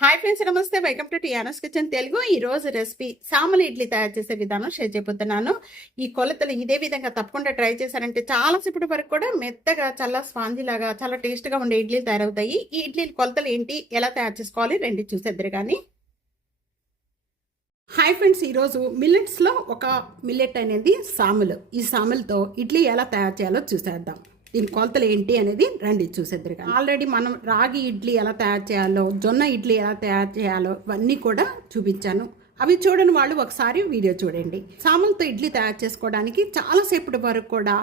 Hi friends నమస్తే. Welcome to Tiana's kitchen Telugu ఈ రోజు రెసిపీ సామల ఇడ్లీ తయారు చేసే విధానం షేర్ చేయబోతున్నాను. ఈ కొలతలు ఇదే విధంగా తప్పకుండా ట్రై చేశారంటే చాలా సేపటి వరకు కూడా మెత్తగా చాలా స్పాంజీ లాగా చాలా టేస్ట్గా ఉండే ఇడ్లీలు తయారవుతాయి. ఈ ఇడ్లీ కొలతలు ఏంటి ఎలా తయారు చేసుకోవాలి రెండు చూసేద్దరు కానీ హాయ్ ఫ్రెండ్స్ ఈరోజు మిల్లెట్స్లో ఒక మిల్లెట్ అనేది సాములు. ఈ సాములతో ఇడ్లీ ఎలా తయారు చేయాలో చూసేద్దాం. దీని కొలతలు ఏంటి అనేది రండి చూసేద్దరు ఆల్రెడీ మనం రాగి ఇడ్లీ ఎలా తయారు చేయాలో జొన్న ఇడ్లీ ఎలా తయారు చేయాలో ఇవన్నీ కూడా చూపించాను. అవి చూడని వాళ్ళు ఒకసారి వీడియో చూడండి. సాములతో ఇడ్లీ తయారు చేసుకోవడానికి చాలాసేపటి వరకు కూడా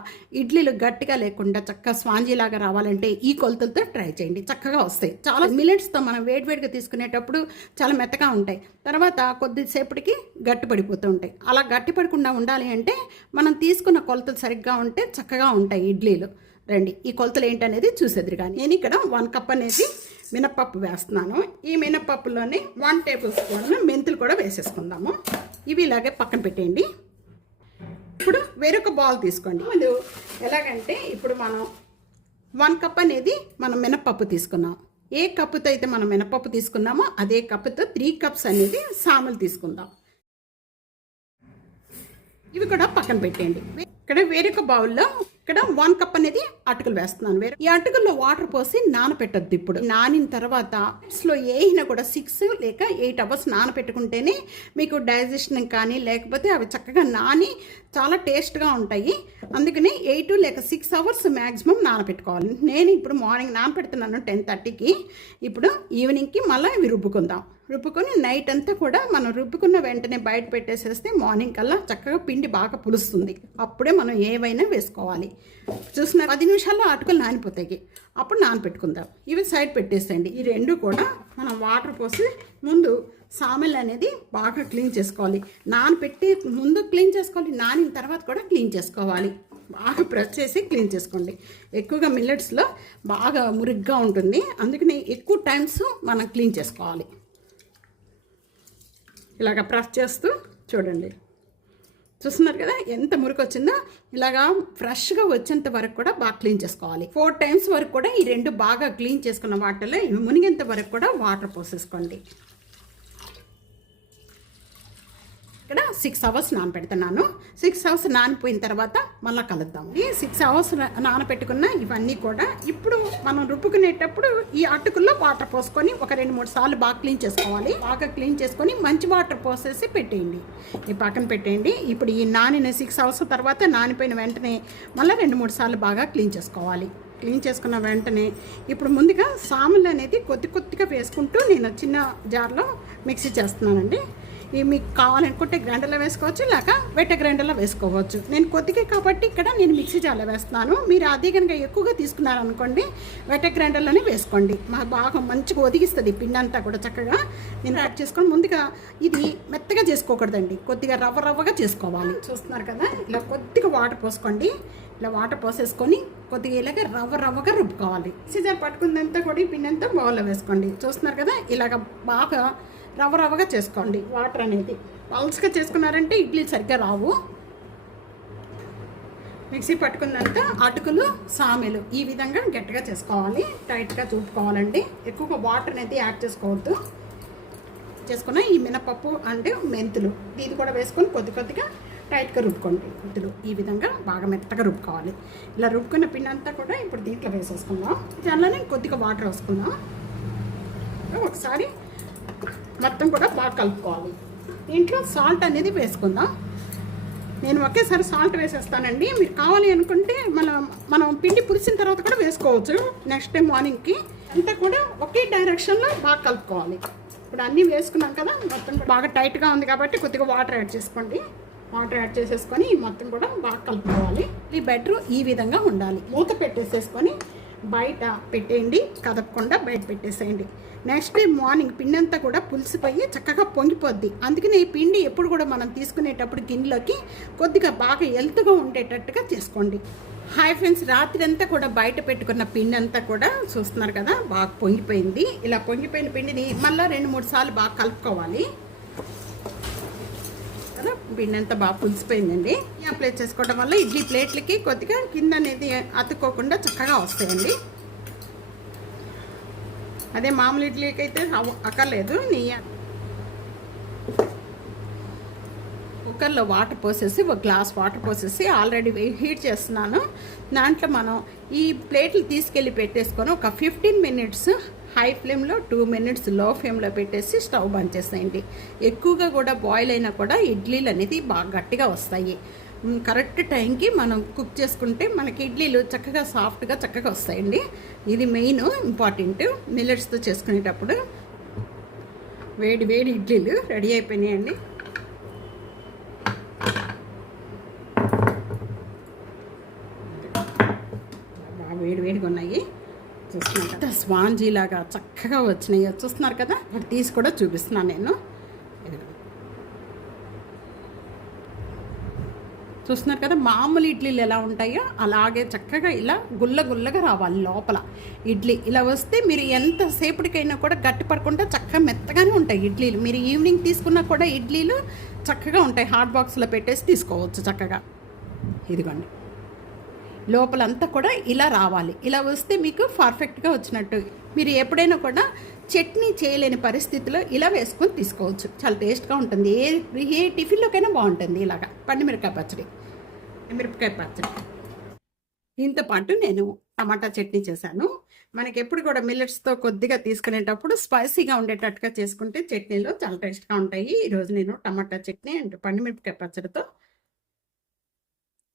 ఇడ్లీలు గట్టిగా లేకుండా చక్కగా స్వాంజీ లాగా రావాలంటే ఈ కొలతలతో ట్రై చేయండి. చక్కగా వస్తాయి. చాలా మిల్లెట్స్తో మనం వేడివేడిగా తీసుకునేటప్పుడు చాలా మెత్తగా ఉంటాయి. తర్వాత కొద్దిసేపటికి గట్టి పడిపోతూ ఉంటాయి. అలా గట్టి పడకుండా ఉండాలి అంటే మనం తీసుకున్న కొలతలు సరిగ్గా ఉంటే చక్కగా ఉంటాయి ఇడ్లీలు. రండి. ఈ కొలతలు ఏంటనేది చూసేది కానీ నేను ఇక్కడ వన్ కప్ అనేది మినపప్పు వేస్తున్నాను. ఈ మినపప్పులోనే వన్ టేబుల్ స్పూన్ మెంతులు కూడా వేసేసుకుందాము. ఇవి ఇలాగే పక్కన పెట్టేయండి. ఇప్పుడు వేరొక బౌల్ తీసుకోండి. ముందు ఎలాగంటే ఇప్పుడు మనం వన్ కప్ అనేది మనం మినపప్పు తీసుకున్నాం. ఏ కప్పుతో అయితే మనం మినపప్పు తీసుకున్నామో అదే కప్పుతో త్రీ కప్స్ అనేది సాములు తీసుకుందాం. ఇవి కూడా పక్కన పెట్టేయండి. ఇక్కడ వేరొక బౌల్లో ఇక్కడ వన్ కప్ అనేది అటుకులు వేస్తున్నాను. వేరే ఈ అటుకుల్లో వాటర్ పోసి నానపెట్టద్దు ఇప్పుడు. నానిన తర్వాత లో వేయినా కూడా సిక్స్ లేక ఎయిట్ అవర్స్ నానపెట్టుకుంటేనే మీకు డైజెషన్ కానీ లేకపోతే అవి చక్కగా నాని చాలా టేస్ట్గా ఉంటాయి. అందుకని ఎయిట్ లేక సిక్స్ అవర్స్ మ్యాక్సిమం నానపెట్టుకోవాలి. నేను ఇప్పుడు మార్నింగ్ నానపెడుతున్నాను టెన్ థర్టీకి ఇప్పుడు ఈవినింగ్కి మళ్ళీ ఇవి రుబ్బుకుందాం. రుబ్బుకొని నైట్ అంతా కూడా మనం రుబ్బుకున్న వెంటనే బయట పెట్టేసేస్తే మార్నింగ్ కల్లా చక్కగా పిండి బాగా పులుస్తుంది. అప్పుడే మనం ఏవైనా వేసుకోవాలి. చూసిన పది నిమిషాల్లో అటుకలు నానిపోతాయి. అప్పుడు నానపెట్టుకుందాం. ఇవి సైడ్ పెట్టేసేయండి. ఈ రెండు కూడా మనం వాటర్ పోసి ముందు సామెల్ అనేది బాగా క్లీన్ చేసుకోవాలి. నానపెట్టి ముందు క్లీన్ చేసుకోవాలి. నానిన తర్వాత కూడా క్లీన్ చేసుకోవాలి. బాగా ప్రెస్ చేసి క్లీన్ చేసుకోండి. ఎక్కువగా మిల్లెట్స్లో బాగా మురిగ్గా ఉంటుంది. అందుకని ఎక్కువ టైమ్స్ మనం క్లీన్ చేసుకోవాలి. ఇలాగ ప్రెస్ చేస్తూ చూడండి. చూస్తున్నారు కదా ఎంత మురికి వచ్చిందో ఇలాగా ఫ్రెష్గా వచ్చేంత వరకు కూడా బాగా క్లీన్ చేసుకోవాలి. ఫోర్ టైమ్స్ వరకు కూడా ఈ రెండు బాగా క్లీన్ చేసుకున్న వాటర్లో ఇవి మునిగేంత వరకు కూడా వాటర్ పోసేసుకోండి. ఇక్కడ సిక్స్ అవర్స్ నానపెడుతున్నాను. సిక్స్ అవర్స్ నానిపోయిన తర్వాత మళ్ళీ కలుద్దాం. ఈ సిక్స్ అవర్స్ నానపెట్టుకున్న ఇవన్నీ కూడా ఇప్పుడు మనం రుబ్బుకునేటప్పుడు ఈ అటుకుల్లో వాటర్ పోసుకొని ఒక రెండు మూడు సార్లు బాగా క్లీన్ చేసుకోవాలి. బాగా క్లీన్ చేసుకొని మంచి వాటర్ పోసేసి పెట్టేయండి. ఈ పక్కన పెట్టేయండి. ఇప్పుడు ఈ నానిన సిక్స్ అవర్స్ తర్వాత నానిపోయిన వెంటనే మళ్ళీ రెండు మూడు సార్లు బాగా క్లీన్ చేసుకోవాలి. క్లీన్ చేసుకున్న వెంటనే ఇప్పుడు ముందుగా సాములు అనేది కొద్ది కొద్దిగా వేసుకుంటూ నేను చిన్న జార్లో మిక్సీ చేస్తున్నానండి. ఇవి మీకు కావాలనుకుంటే గ్రైండర్లో వేసుకోవచ్చు లేక వెట్ట గ్రైండర్లో వేసుకోవచ్చు. నేను కొద్దిగా కాబట్టి ఇక్కడ నేను మిక్సీ జార్లో వేస్తున్నాను. మీరు అదే కనుక ఎక్కువగా తీసుకున్నారనుకోండి వెట్ట గ్రైండర్లోనే వేసుకోండి. మాకు బాగా మంచిగా ఒదిగిస్తుంది పిండి అంతా కూడా చక్కగా. నేను యాడ్ చేసుకొని ముందుగా ఇది మెత్తగా చేసుకోకూడదండి. కొద్దిగా రవ్వ రవ్వగా చేసుకోవాలి. చూస్తున్నారు కదా? ఇలా కొద్దిగా వాటర్ పోసుకోండి. ఇలా వాటర్ పోసేసుకొని కొద్దిగా ఇలాగ రవ్వ రవ్వగా రుబ్బుకోవాలి. సిజర్ పట్టుకుందంతా కూడా ఈ పిండి అంతా బౌల్లో వేసుకోండి. చూస్తున్నారు కదా? ఇలాగ బాగా రవ్వ రవ్వగా చేసుకోండి. వాటర్ అనేది. పల్స్గా చేసుకున్నారంటే ఇడ్లీ సరిగ్గా రావు. మిక్సీ పట్టుకున్నంత అటుకులు సామెలు ఈ విధంగా గట్టిగా చేసుకోవాలి. టైట్గా చూపుకోవాలండి. ఎక్కువగా వాటర్ అనేది యాడ్ చేసుకోవద్దు. చేసుకున్న ఈ మినపప్పు అంటే మెంతులు. ఇది కూడా వేసుకొని కొద్ది కొద్దిగా టైట్గా రుబ్బుకోండి. మెంతులు ఈ విధంగా బాగా మెత్తగా రుబ్బుకోవాలి. ఇలా రుబ్బుకున్న పిండి అంతా కూడా ఇప్పుడు దీంట్లో వేసేసుకుందాం. దానిలోనే కొద్దిగా వాటర్ వేసుకుందాం. ఒకసారి మొత్తం కూడా బాగా కలుపుకోవాలి. దీంట్లో సాల్ట్ అనేది వేసుకుందాం. నేను ఒకేసారి సాల్ట్ వేసేస్తానండి. మీరు కావాలి అనుకుంటే మనం మనం పిండి పులిసిన తర్వాత కూడా వేసుకోవచ్చు. నెక్స్ట్ టైం మార్నింగ్కి అంతా కూడా ఒకే డైరెక్షన్లో బాగా కలుపుకోవాలి. ఇప్పుడు అన్నీ వేసుకున్నాం కదా మొత్తం కూడా బాగా టైట్గా ఉంది కాబట్టి కొద్దిగా వాటర్ యాడ్ చేసుకోండి. వాటర్ యాడ్ చేసేసుకొని మొత్తం కూడా బాగా కలుపుకోవాలి. ఈ బెటర్ ఈ విధంగా ఉండాలి. మూత పెట్టేసేసుకొని బయట పెట్టేయండి కదపకుండా బయట పెట్టేసేయండి. నెక్స్ట్ డే మార్నింగ్ పిండి అంతా కూడా పులిసిపోయి చక్కగా పొంగిపోద్ది. అందుకని ఈ పిండి ఎప్పుడు కూడా మనం తీసుకునేటప్పుడు గిన్నెలోకి కొద్దిగా బాగా ఎల్తుగా ఉండేటట్టుగా చేసుకోండి. హాయ్ ఫ్రెండ్స్ రాత్రి అంతా కూడా బయట పెట్టుకున్న పిండి అంతా కూడా చూస్తున్నారు కదా బాగా పొంగిపోయింది. ఇలా పొంగిపోయిన పిండిని మళ్ళీ రెండు మూడు సార్లు బాగా కలుపుకోవాలి. పిండి అంతా బాగా పులిసిపోయిందండి. అప్లై చేసుకోవడం వల్ల ఇడ్లీ ప్లేట్లకి కొద్దిగా కింద అనేది అతుక్కోకుండా చక్కగా వస్తాయండి. అదే మామూలు ఇడ్లీకి అయితే అక్కర్లేదు. నీ కుక్కర్లో వాటర్ పోసేసి ఒక గ్లాస్ వాటర్ పోసేసి ఆల్రెడీ హీట్ చేస్తున్నాను. దాంట్లో మనం ఈ ప్లేట్లు తీసుకెళ్ళి పెట్టేసుకొని ఒక ఫిఫ్టీన్ మినిట్స్ హై ఫ్లేమ్లో టూ మినిట్స్లో ఫ్లేమ్లో పెట్టేసి స్టవ్ బంద్ చేసేయండి. ఎక్కువగా కూడా బాయిల్ అయినా కూడా ఇడ్లీలు అనేది బాగా గట్టిగా వస్తాయి. కరెక్ట్ టైంకి మనం కుక్ చేసుకుంటే మనకి ఇడ్లీలు చక్కగా సాఫ్ట్గా చక్కగా వస్తాయండి. ఇది మెయిన్ ఇంపార్టెంట్ మిల్లెట్స్తో చేసుకునేటప్పుడు వేడి వేడి ఇడ్లీలు రెడీ అయిపోయినాయండి బాగా వేడి వేడిగా ఉన్నాయి స్వాంజీలాగా స్వాంజీ లాగా చక్కగా వచ్చినాయి. చూస్తున్నారు కదా? అది తీసి కూడా చూపిస్తున్నాను నేను. చూస్తున్నారు కదా? మామూలు ఇడ్లీలు ఎలా ఉంటాయో అలాగే చక్కగా ఇలా గుల్ల గుల్లగా రావాలి లోపల. ఇడ్లీ ఇలా వస్తే మీరు ఎంతసేపటికైనా కూడా గట్టి పడకుండా చక్కగా మెత్తగానే ఉంటాయి ఇడ్లీలు. మీరు ఈవినింగ్ తీసుకున్నా కూడా ఇడ్లీలు చక్కగా ఉంటాయి. హాట్ బాక్స్లో పెట్టేసి తీసుకోవచ్చు చక్కగా. ఇదిగోండి. లోపలంతా కూడా ఇలా రావాలి. ఇలా వస్తే మీకు పర్ఫెక్ట్గా వచ్చినట్టు. మీరు ఎప్పుడైనా కూడా చట్నీ చేయలేని పరిస్థితిలో ఇలా వేసుకొని తీసుకోవచ్చు. చాలా టేస్ట్గా ఉంటుంది. ఏ ఏ టిఫిన్లోకైనా బాగుంటుంది ఇలాగా. పండుమిరపకాయ పచ్చడి. మిరపకాయ పచ్చడి. దీంతో పాటు నేను టమాటా చట్నీ చేశాను. మనకి ఎప్పుడు కూడా మిల్లెట్స్తో కొద్దిగా తీసుకునేటప్పుడు స్పైసీగా ఉండేటట్టుగా చేసుకుంటే చట్నీలో చాలా టేస్ట్గా ఉంటాయి. ఈరోజు నేను టమాటా చట్నీ అండ్ పండుమిరపకాయ పచ్చడితో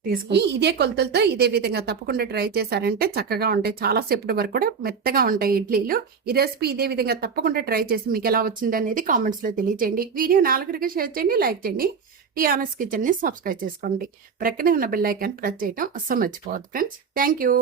తీసుకుని ఇదే కొలతలతో ఇదే విధంగా తప్పకుండా ట్రై చేశారంటే చక్కగా ఉంటాయి. చాలా సేపటి వరకు కూడా మెత్తగా ఉంటాయి ఇడ్లీలు. ఈ రెసిపీ ఇదే విధంగా తప్పకుండా ట్రై చేసి మీకు ఎలా వచ్చింది అనేది కామెంట్స్లో తెలియజేయండి వీడియో నాలుగురికి షేర్ చేయండి లైక్ చేయండి. టీఆర్ఎస్ కిచెన్ని సబ్స్క్రైబ్ చేసుకోండి. ప్రక్కనే ఉన్న బెల్ ఐకాన్ ప్రెస్ చేయడం అస్సలు మర్చిపోవద్దు ఫ్రెండ్స్. Thank you.